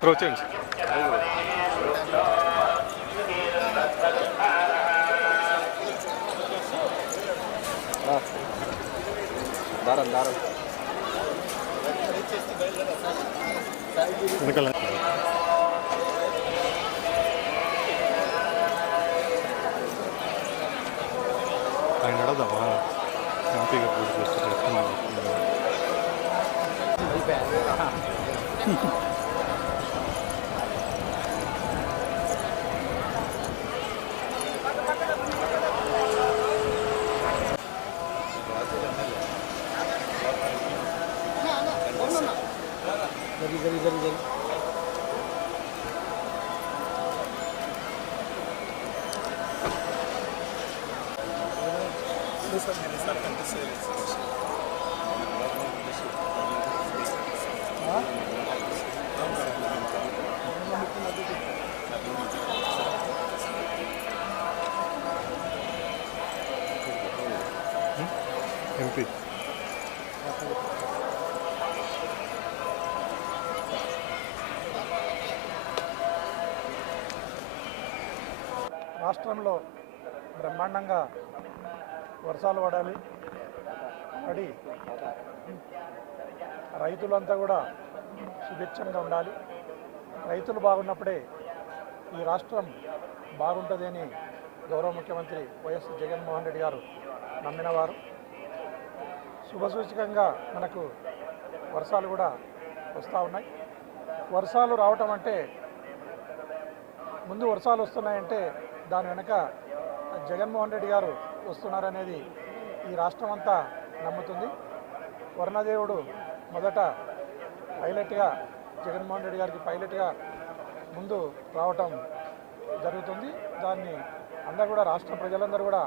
Proteins. Daran. Venacal. ఆయన నడదావా హ్యాపీగా పూజ చేస్తారు. जरी MP. రాష్ట్రంలో బ్రహ్మాండంగా వర్షాలు పడాలి, పడి రైతులంతా కూడా సుభిక్షంగా ఉండాలి. రైతులు బాగున్నప్పుడే ఈ రాష్ట్రం బాగుంటుంది అని గౌరవ ముఖ్యమంత్రి వైఎస్ జగన్మోహన్ రెడ్డి గారు నమ్మినవారు. శుభసూచకంగా మనకు వర్షాలు కూడా వస్తూ ఉన్నాయి. వర్షాలు రావటం అంటే ముందు వర్షాలు వస్తున్నాయంటే దాని వెనక జగన్మోహన్ రెడ్డి గారు వస్తున్నారనేది ఈ రాష్ట్రం అంతా నమ్ముతుంది. వర్ణదేవుడు మొదట పైలట్గా జగన్మోహన్ రెడ్డి గారికి పైలట్గా ముందు రావటం జరుగుతుంది. దాన్ని అందరూ కూడా రాష్ట్ర ప్రజలందరూ కూడా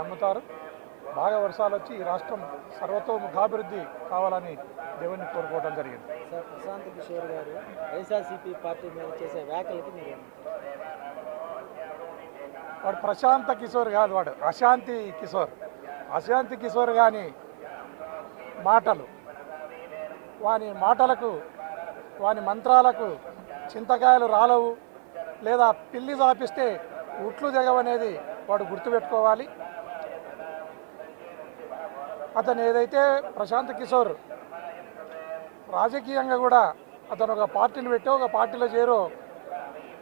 నమ్ముతారు. బాగా వర్షాలు వచ్చి ఈ రాష్ట్రం సర్వతోముఖాభివృద్ధి కావాలని దేవుణ్ణి కోరుకోవడం జరిగింది. సార్, ప్రశాంత్ కిషోర్ గారు వైఎస్ఆర్సీపీ పార్టీ మీద చేసే వ్యాఖ్యలకి మీరు వాడు ప్రశాంత కిషోర్ కాదు, వాడు అశాంతి కిషోర్. అశాంతి కిషోర్ కానీ మాటలు, వాని మాటలకు వాని మంత్రాలకు చింతకాయలు రాలవు, లేదా పిల్లి చాపిస్తే ఉట్లు దిగవనేది వాడు గుర్తుపెట్టుకోవాలి. అతను ఏదైతే ప్రశాంత్ కిషోర్ రాజకీయంగా కూడా అతను ఒక పార్టీని పెట్టి ఒక పార్టీలో చేరో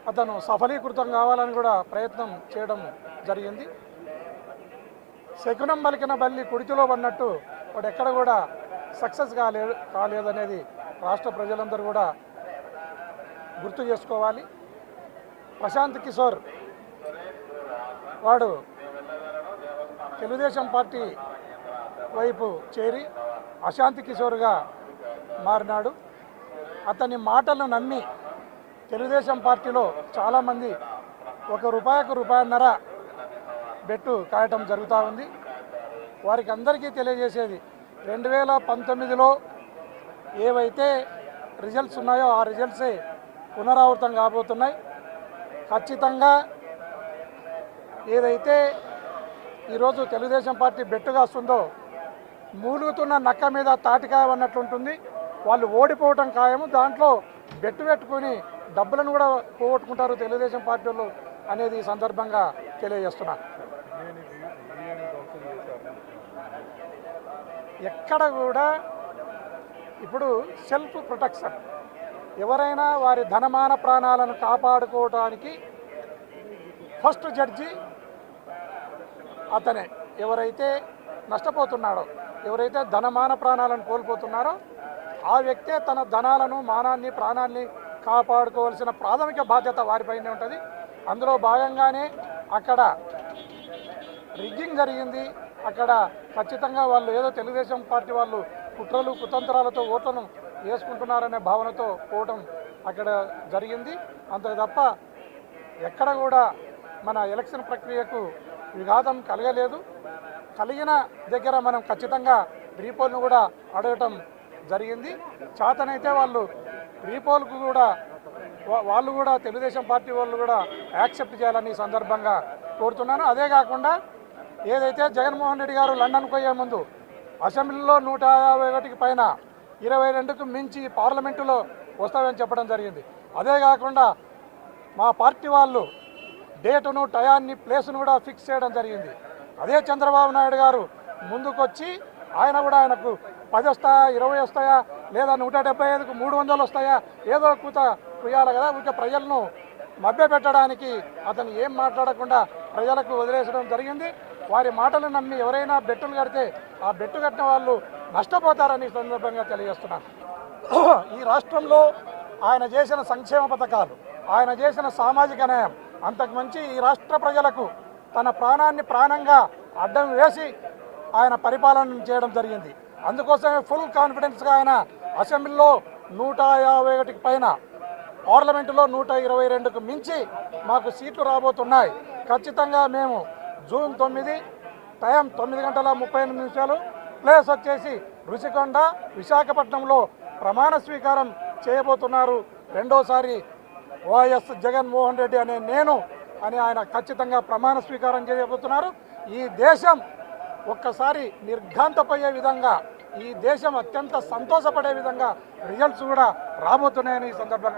అతను సఫలీకృతం కావాలని కూడా ప్రయత్నం చేయడం జరిగింది. శకునం పలికిన బల్లి కుడితిలో పడినట్టు వాడు ఎక్కడ కూడా సక్సెస్ కాలేదనేది రాష్ట్ర ప్రజలందరూ కూడా గుర్తు చేసుకోవాలి. ప్రశాంత్ కిషోర్ వాడు తెలుగుదేశం పార్టీ వైపు చేరి అశాంతి కిషోర్గా మారినాడు. అతని మాటలను నమ్మి తెలుగుదేశం పార్టీలో చాలామంది ₹1కు ₹1.5 బెట్టు కాయటం జరుగుతూ ఉంది. వారికి అందరికీ తెలియజేసేది 2019లో ఏవైతే రిజల్ట్స్ ఉన్నాయో ఆ రిజల్ట్సే పునరావృతం కాబోతున్నాయి. ఖచ్చితంగా ఏదైతే ఈరోజు తెలుగుదేశం పార్టీ బెట్టుగా వస్తుందో మూలుగుతున్న నక్క మీద తాటికాయ అన్నట్లుంటుంది. వాళ్ళు ఓడిపోవటం ఖాయము. దాంట్లో బెట్టు పెట్టుకుని డబ్బులను కూడా పోగొట్టుకుంటారు తెలుగుదేశం పార్టీ వాళ్ళు అనేది ఈ సందర్భంగా తెలియజేస్తున్నా. ఎక్కడ కూడా ఇప్పుడు సెల్ఫ్ ప్రొటెక్షన్, ఎవరైనా వారి ధనమాన ప్రాణాలను కాపాడుకోవడానికి ఫస్ట్ జడ్జి అతనే. ఎవరైతే నష్టపోతున్నాడో, ఎవరైతే ధనమాన ప్రాణాలను కోల్పోతున్నారో ఆ వ్యక్తే తన ధనాలను మానాన్ని ప్రాణాన్ని కాపాడుకోవాల్సిన ప్రాథమిక బాధ్యత వారిపైనే ఉంటుంది. అందులో భాగంగానే అక్కడ రిగ్గింగ్ జరిగింది. అక్కడ ఖచ్చితంగా వాళ్ళు ఏదో తెలుగుదేశం పార్టీ వాళ్ళు కుట్రలు కుతంత్రాలతో ఓట్లను వేసుకుంటున్నారనే భావనతో పోవటం అక్కడ జరిగింది. అంతకు తప్ప ఎక్కడ కూడా మన ఎలక్షన్ ప్రక్రియకు విఘాతం కలగలేదు. కలిగిన దగ్గర మనం ఖచ్చితంగా రీపోల్ను కూడా అడగటం జరిగింది. చేతనైతే వాళ్ళు రీపోల్కు కూడా వాళ్ళు కూడా తెలుగుదేశం పార్టీ వాళ్ళు కూడా యాక్సెప్ట్ చేయాలని ఈ సందర్భంగా కోరుతున్నాను. అదే కాకుండా ఏదైతే జగన్మోహన్ రెడ్డి గారు లండన్కు పోయే ముందు అసెంబ్లీలో 151కి పైన 22కు మించి పార్లమెంటులో వస్తామని చెప్పడం జరిగింది. అదే కాకుండా మా పార్టీ వాళ్ళు డేటును టయాన్ని ప్లేసును కూడా ఫిక్స్ చేయడం జరిగింది. అదే చంద్రబాబు నాయుడు గారు ముందుకొచ్చి ఆయన కూడా ఆయనకు 10 వస్తాయా 20 వస్తాయా లేదా 175కు 300 వస్తాయా ఏదో కూత కుయ్యాలి కదా. ఊరికే ప్రజలను మభ్యపెట్టడానికి అతను ఏం మాట్లాడకుండా ప్రజలకు వదిలేసడం జరిగింది. వారి మాటలు నమ్మి ఎవరైనా బెట్టులు కడితే ఆ బెట్టు కట్టిన వాళ్ళు నష్టపోతారని సందర్భంగా తెలియజేస్తున్నాను. ఈ రాష్ట్రంలో ఆయన చేసిన సంక్షేమ పథకాలు, ఆయన చేసిన సామాజిక న్యాయం అంతకు మించి ఈ రాష్ట్ర ప్రజలకు తన ప్రాణాన్ని ప్రాణంగా అడ్డం వేసి ఆయన పరిపాలన చేయడం జరిగింది. అందుకోసమే ఫుల్ కాన్ఫిడెన్స్గా ఆయన అసెంబ్లీలో 151కి పైన, పార్లమెంటులో 122కు మించి మాకు సీట్లు రాబోతున్నాయి. ఖచ్చితంగా మేము జూన్ 9 టైం 9:38 ప్లేస్ వచ్చేసి రుషికొండ విశాఖపట్నంలో ప్రమాణ స్వీకారం చేయబోతున్నారు. రెండోసారి వైఎస్ జగన్మోహన్ రెడ్డి అనే నేను అని ఆయన ఖచ్చితంగా ప్రమాణ స్వీకారం చేయబోతున్నారు. ఈ దేశం ఒక్కసారి నిర్ఘాంతపోయే విధంగా, ఈ దేశం అత్యంత సంతోషపడే విధంగా రిజల్ట్స్ కూడా రాబోతున్నాయని ఈ సందర్భంగా